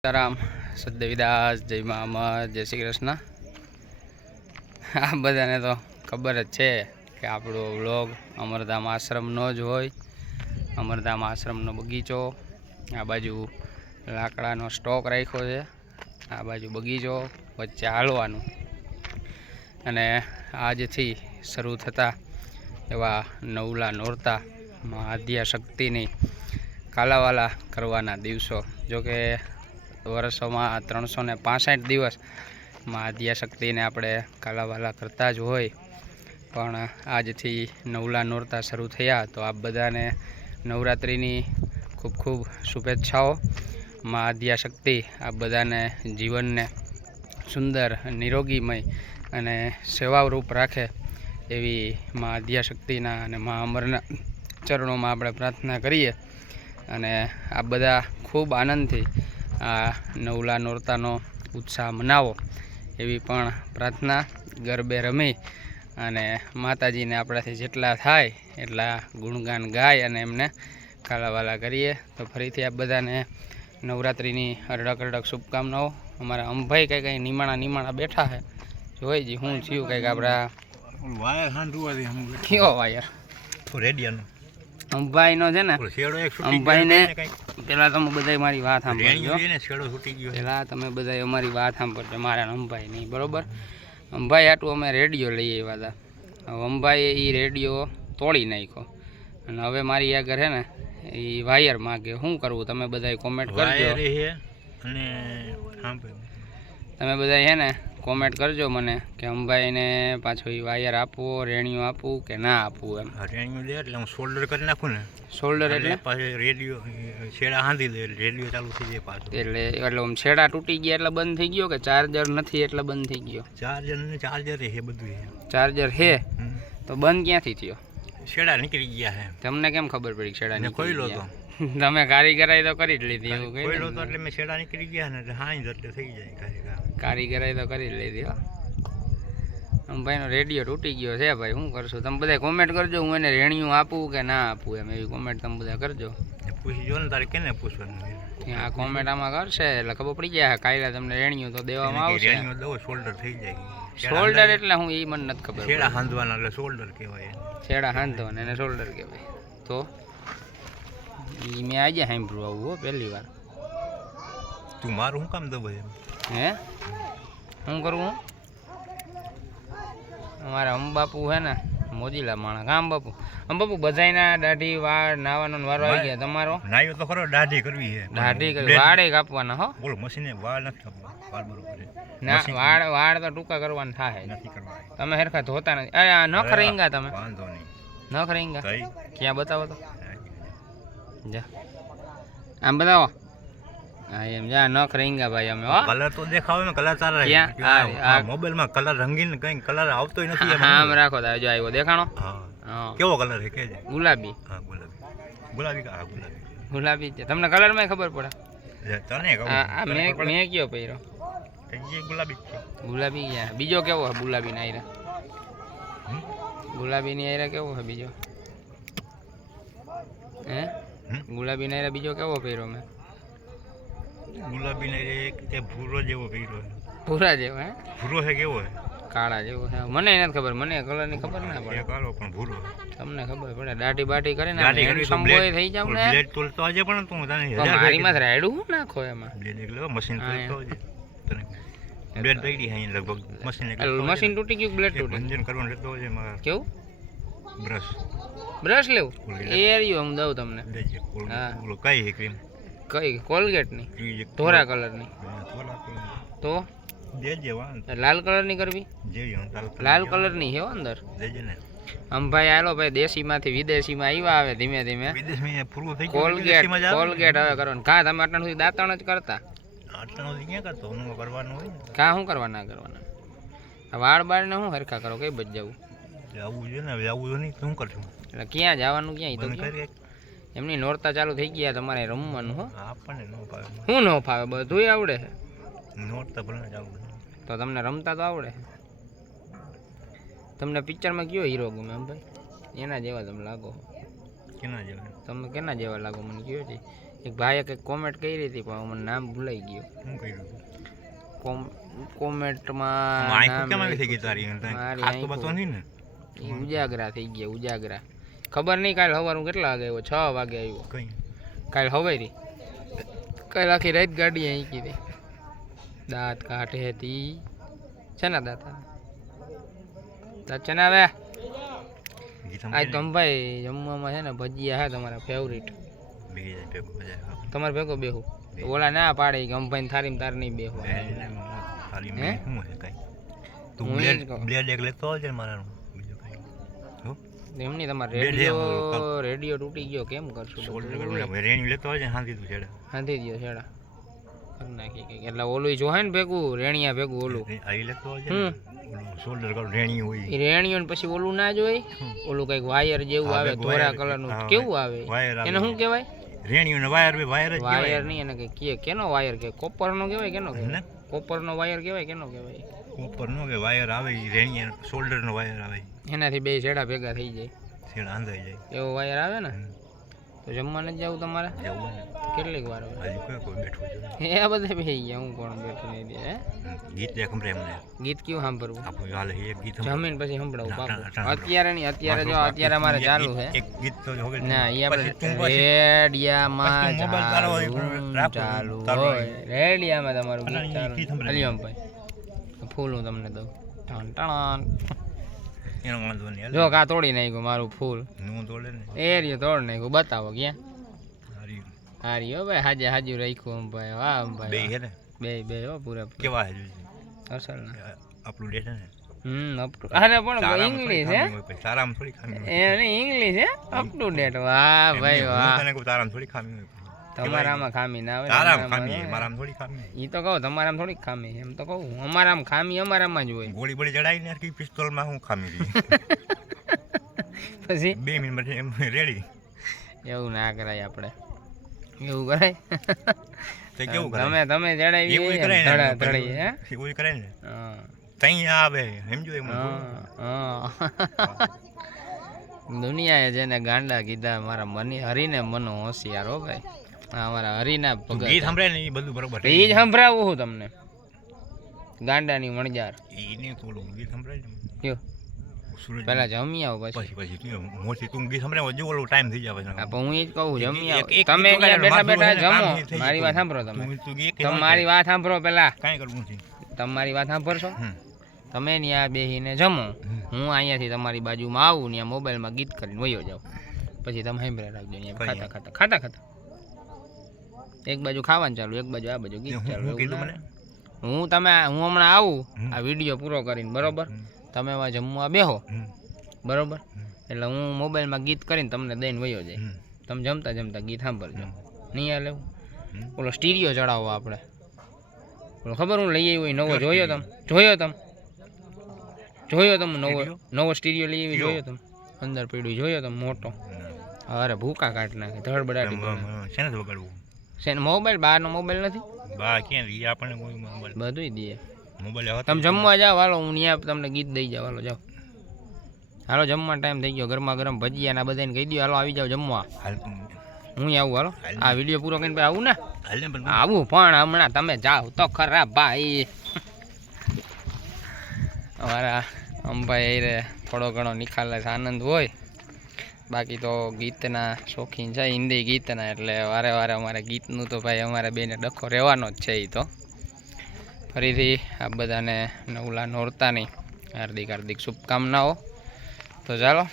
રામ સદદેવીદાસ જય મા અમર જય શ્રી કૃષ્ણ। આ બધાને તો ખબર જ છે કે આપણો વ્લોગ અમરધામ આશ્રમનો જ હોય। અમરધામ આશ્રમનો બગીચો, આ બાજુ લાકડાનો સ્ટોક રાખ્યો છે, આ બાજુ બગીચો, વચ્ચે હાલવાનું અને આજથી શરૂ થતા એવા નવલા નોરતામાં આદ્યાશક્તિની કાલાવાલા કરવાના દિવસો। જોકે વર્ષોમાં 365 દિવસમાં આદ્યાશક્તિને આપણે કાલાવાલા કરતા જ હોય, પણ આજથી નવલા નોરતા શરૂ થયા તો આપ બધાને નવરાત્રિની ખૂબ ખૂબ શુભેચ્છાઓ। માં આદ્યાશક્તિ આપ બધાને જીવનને સુંદર, નિરોગીમય અને સેવારૂપ રાખે એવી માં આદ્યાશક્તિના અને માં અમરના ચરણોમાં આપણે પ્રાર્થના કરીએ અને આ બધા ખૂબ આનંદથી આ નવલા નોરતાનો ઉત્સાહ મનાવો એવી પણ પ્રાર્થના। ગરબે રમી અને માતાજીને આપણાથી જેટલા થાય એટલા ગુણગાન ગાય અને એમને કાલાવાલા કરીએ। તો ફરીથી આ બધાને નવરાત્રિની અરડક અરડક શુભકામનાઓ। અમારા અંભાઈ કંઈ નિમાણા બેઠા છે, જોઈ જી શું થયું કંઈક આપણા કયો વાયર રેડિયાનો અંભાઈનો છે ને, અંભાઈને પેલા તમે બધા મારી વાત સાંભળજો, પેલા તમે બધા અમારી વાત સાંભળજો, મારા અંભાઈ નહીં બરોબર। અંભાઈ આટલું અમે રેડિયો લઈ આવ્યા હતા, હવે અંભાઈએ એ રેડિયો તોડી નાખ્યો અને હવે મારી આગળ છે ને એ વાયર માગે। શું કરવું તમે બધા કોમેન્ટ કરજો, તમે બધા છે ને કોમેન્ટ કરજો મને કે અંભાઈને પાછો એ વાયર આપવો, રેણિયું આપવું કે ના આપવું। એમ રેણિયું લે એટલે હું શોલ્ડર કરી નાખું ને, શોલ્ડર એટલે પાછું રેડિયો છેડા હાંધી દે, રેડિયો ચાલુ થઈ જાય પાછું। એટલે આમ છેડા તૂટી ગયા એટલે બંધ થઈ ગયો કે ચાર્જર નથી એટલે બંધ થઈ ગયો? ચાર્જર છે બધું, ચાર્જર છે તો બંધ ક્યાંથી થયો? છેડા નીકળી ગયા છે। તમને કેમ ખબર પડી છેડા નીકળી લો ગયા? તમે કારીગરાઈ તો કરી જ લીધી, એવું કોઈ લો તો એટલે મેં છેડા નીકળી ગયા ને એટલે હાંજ એટલે થઈ જાય કારીગરાઈ તો કરી જ લીધી હો। ભાઈનો રેડિયો તૂટી ગયો છે ભાઈ, શું કરશું? તમે બધા કોમેન્ટ કરજો, હું એને રેણિયું આપું કે ના આપું એમ, એવી કોમેન્ટ તમે બધા કરજો। પૂછી જો ને તારે કેને પૂછવાનું, આ કોમેન્ટ આમાં કરશે એટલે ખબર પડી જાય કાલે તમને રેણિયું તો દેવામાં આવશે। રેણિયું દો શોલ્ડર થઈ જાય। શોલ્ડર એટલે હું એ મને નથી ખબર, છેડા હાંધવાના એટલે શોલ્ડર કહેવાય, છેડા હાંધવાના એને શોલ્ડર કહેવાય। તો એ મેં આજે સાંભળ્યું આવું હો પહેલી વાર। તું મારું શું કામ દબાય? હે શું કરવું? હું અમારા અંબાપુ છે ને મોજીલા માણસ, કામ બાપુ અંબાપુ બધાયના દાઢી વાળ નાવાનો વારો આવી ગયા, તમારો નાયો તો ખરો, દાઢી કરવી છે, દાઢી કરવી, વાળે કાપવાના હો, બોલો મશીને વાળ નથી કાપવા, વાળ બરોબર ના વાળ તો ટૂંકા કરવાના થાય નથી કરવા, તમે હરખા ધોતા નથી। અરે આ નખ રીંગા, તમે વાંધો નહીં નખ રીંગા ક્યાં બતાવો તો, જા આમ બતાવો, હા એમ જા નખ રીંગા ભાઈ અમે, હો કલર તો દેખાવે ને, કલર સારા ક્યાં મોબાઈલ માં કલર રંગીન કઈ કલર આવતો નથી, આમ રાખો તો જો આવ્યો દેખાણો, હા કેવો કલર છે કેજે? ગુલાબી, હા ગુલાબી, ગુલાબી હા ગુલાબી, ગુલાબી છે, તમને કલર માં ખબર પડે? તને ખબર, આ મેં કયો પહેર્યો? ગુલાબી છે, ગુલાબી ક્યાં? બીજો કેવો છે ગુલાબી ના આયરા? ગુલાબી ની આયરા કેવો છે બીજો? હે ગુલાબી ના આયરા બીજો કેવો પહેર્યો મેં? ગુલાબી ને એક તે ભૂરો જેવો પહેર્યો, ભૂરા જેવો? હે ભૂરો છે કેવો છે? કાળા જેવો છે, મને નથી ખબર, મને કલર ની ખબર ના પડે, કાળો પણ ભૂરો, તમને ખબર પડે? દાઢી બાટી કરીને સંબોય થઈ જાવ ને, બ્લેડ તોલતો આજે પણ તું તને મારી માં રાયડું હું નાખો એમાં, બ્લેડ એટલે મશીન તોલતો આજે તને બ્લેડ પડી હે લગભગ મશીન તૂટી ગયું, બ્લેડ તૂટી ભંજન કરવાનું લેતો છે મારા, કેવું બ્રશ લેવું એ રહ્યું હું દઉં તમને। હા ઓલો કઈ હે ક્રીમ? કઈ કોલગેટ ની? ધોરા કલર ની? તો દેજે વાં લાલ કલર ની કરવી? લાલ કલર ની હે અંદર દેજે ને। આમ ભાઈ હાલો ભાઈ, દેશી માંથી વિદેશી માં આવ્યા આવે ધીમે ધીમે, વિદેશમાં પૂરું થઈ કોલગેટ કોલગેટ હવે કરવાનું કા? તમે આટલા સુધી દાંતણ જ કરતા, આટલા સુધી ક્યાં કરતો હું કરવાનું હોય કા? શું કરવા ના કરવાના? વાળ બાળ ને શું હરખા કરો, કઈ બચ જવું? આવું છે ને, આવું તો નહીં શું કરશું? એટલે ક્યાં જવાનું, ક્યાં? તો એમની નોરતા ચાલુ થઈ ગયા, તમારે રમવાનું હો, આપણને ન ફાવે, શું ન ફાવે? બધું આવડે છે, નોરતા ભલે જ આવડે, તો તમને રમતા તો આવડે? તમને પિક્ચરમાં કયો હીરો ગમે એમ ભાઈ? એના જેવા તમે લાગો, કેના જેવા? તમે કેના જેવા લાગો મને કયો છે? એક ભાઈએ કંઈક કોમેન્ટ કરી હતી પણ મને નામ ભૂલાઈ ગયું. શું કર્યું કોમેન્ટમાં આંખો કેમ આવી થઈ ગઈ તારી મારી ખાસ તો બતો આંખો. નહીં ને એ ઉજાગરા થઈ ગયા ઉજાગરા. ખબર નહીં કાલે સવાર હું કેટલા વાગે આવ્યો 6 વાગે આવ્યો કઈ કાલે હવારી. કાલે આખી રાત ગાડી અહીં કીધી દાંત કાઢે હતી છે ને દાંત છે ને હવે ગીત આજ તો ભાઈ જમવામાં છે ને ભજીયા છે તમારા ફેવરિટ. તમારે ભેગો બેહું ઓલા ના પાડે કે અંભાઈ થારીમ તાર નહીં બેહવા. હે? તું હું ઈ જ કહું. બ્લેડ એક લેતો આવજે ને મારાનું બીજું કઈ હો એમની તમારે બે રેડિયો તૂટી ગયો કેમ કરશું શોલ્ડર કરું રેણી લેતો આવજે શાંતિ તું છેડા હાંધી દો છેડા કરી નાખી કંઈક એટલે ઓલું જોહે ને ભેગું રેણિયા ભેગું ઓલું આઈ લેતો આવજે હમ. શોલ્ડર કરું રેણી હોય એ રેણિયો ને પછી ઓલું ના જોઈ ઓલું કઈક વાયર જેવું હા, આવે બે ધોરા wire. કલરનું હા, કેવું આવે wire આવે. એને શું કહેવાય રેણીઓ ને વાયર બે વાયર જ વાયર નહીં એને કઈ કેનો વાયર કે કોપર નો કહેવાય કેનો હે? કહેવાય કોપર નો વાયર કહેવાય કેનો કહેવાય ઉપર નો કે વાયર આવે ઈ રેણી શોલ્ડર નો વાયર આવે એનાથી બે છેડા ભેગા થઈ જાય છેડા આંધાઈ જાય એવો વાયર આવે ને તો જમવા નથી જવું તમારે જવું ને કેટલીક વાર આવે હજી કોઈ બેઠું છે એ બધે બેસી ગયા હું કોણ બેઠું નહીં દે હે ગીત દેખ હમરે એમને ગીત કયું સાંભળવું આપણું હાલે એક ગીત જમીન પછી સંભળાવું પાકું અટાણ. અત્યારે નહીં અત્યારે જો અત્યારે અમારે ચાલુ છે એક ગીત તો હવે ના એ આપણે પછી તું પછી રેડિયામાં પછી તું mobile ચાલુ હોય, રાખો, ચાલુ ચાલુ હોય હોય. રેડિયામાં તમારું અલા, ગીત ઈ ચાલુ ગીત સંભળાય. હલિયમ ભાઈ ફૂલ હું તમને દઉં ટણ ટણ એનો વાંધો નહીં જો કા તોડી નાખ્યું મારું ફૂલ હું તો લે ને એ રહ્યો તોડ નાખ્યું બતાવો ક્યાં હારી હારી હો ભાઈ હાજે હાજુ રાખ્યું આમ ભાઈ વાહ આમ બે ભાઈ હે ને બે બે હો પૂરા કેવા હે જોઈ અસલ ના આપણું ડે છે ને અપ ટુ અરે પણ તારામાં ઇંગ્લિશ થોડી હે ખામી હોય પછી. તારામાં થોડી ખામી હોય. એને ઇંગ્લિશ હે અપ ટુ ડેટ વાહ ભાઈ હું વાહ તને કહું તારામાં થોડી ખામી હોય પછી. તમારામાં ખામી ના આવે ને તારામાં અમારામાં ખામી હોય. હે, મારામાં થોડી ખામી હે. ઈ તો કહું તમારામાં થોડીક ખામી છે. એમ તો કહું અમારામાં ખામી અમારામાં જ હોય ગોળી બોળી ચડાવી ને કે પિસ્તોલમાં હું ખામી રહી પછી 2 મિનિટ પછી એમ રેડી એવું ના કરાય આપણે એવું કરાય તો કેવું કરે તમે જણાવી એવું હોય કરાય ને, ને ધડા ધડી હે એવું કરાય ને હા તઈ આવે સમજો એમ હા દુનિયાએ જેને ગાંડા કીધા મારા મની હરીને મનો હોશિયાર હો ભાઈ આ અમારા હરીના તું ભગત ગીત સાંભળે ને એ બધું બરોબર એ જ સંભળાવું હું તમને ગાંડાની મણજાર એને થોડું ગીત સાંભળે ને કયો સૂરજ પેલા જમી આવો પછી પછી તું મોટી તું ગીત સાંભળે જો ઓલો ટાઈમ થઈ જાય હા, પણ હું એ જ કહું જમી આવો એક તમે ગીત અહીંયા બેઠા વગાડે, બેઠા માથું જમો કામ નહીં થઈ મારી જાય. વાત સાંભળો તમે તું એક તમારી વાત સાંભળો પેલા કાંઈ કરવું નથી તમારી વાત સાંભળશો હમ. તમે ત્યાં બેસીને જમો હું અહીંયાથી તમારી બાજુમાં આવું ત્યાં મોબાઈલમાં ગીત કરીને વયો જાઉં પછી તમે સાંભળે રાખજો અહીંયા ખાતા ખાતા ખાતા એક બાજુ ખાવાનું ચાલુ એક બાજુ આ બાજુ ગીત હું ચાલુ એવું કીધું ના. મને હું હમણાં આવું હમ. આ વિડીયો પૂરો કરીને બરોબર હમ. તમે એમાં જમવા બેહો હમ. બરોબર હમ. એટલે હું મોબાઈલમાં ગીત કરીને તમને દઈને વયો જાય હમ. તમે જમતા જમતા ગીત સાંભળજો હમ. નહીં હાલે એવું? હમ. ઓલો સ્ટીરિયો ચડાવો આપણે ઓલો ખબર હું લઈ આવી હોય નવો કયો જોયો તમે જોયો તમે નવો સ્ટીરિયો? નવો સ્ટીરિયો લઈ આવી કયો? જોયો તમે અંદર પીડ્યું જોયો તમે મોટો અરે ભૂકા કાઢ નાખે ધડબડાટી કરે. શેને વગાડવું છે ને મોબાઈલ બહારનો મોબાઈલ નથી બા ક્યાં ઈ આપણને કોઈ મોબાઈલ બધુંય દે મોબાઈલ તમે જમવા જાઓ હાલો હું ત્યાં તમને ગીત દઈ જાવ હાલો જાઓ હાલો જમવા ટાઈમ થઈ ગયો ગરમા ગરમ ભજીયા ના બધાને કહી દો હાલો આવી જાવ જમવા હાલ હું આવું હાલો આ વિડીયો પૂરો કરીને પછી આવું ને હાલ ને પણ આવું પણ હમણાં તમે જાઓ તો ખરા ભાઈ અમારા અંબાઈ રે થોડો ઘણો નિખાલસ આનંદ હોય બાકી તો ગીતના શોખીન છે હિન્દી ગીતના એટલે વારે વારે અમારે ગીતનું તો ભાઈ અમારે બેને ડખો રહેવાનો જ છે એ તો ફરીથી આ બધાને નવલા નોરતાની હાર્દિક હાર્દિક શુભકામનાઓ તો ચાલો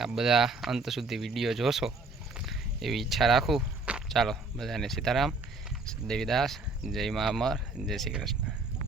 આ બધા અંત સુધી વિડીયો જોશો એવી ઈચ્છા રાખું ચાલો બધાને સીતારામ દેવીદાસ જય મા અમર જય શ્રી કૃષ્ણ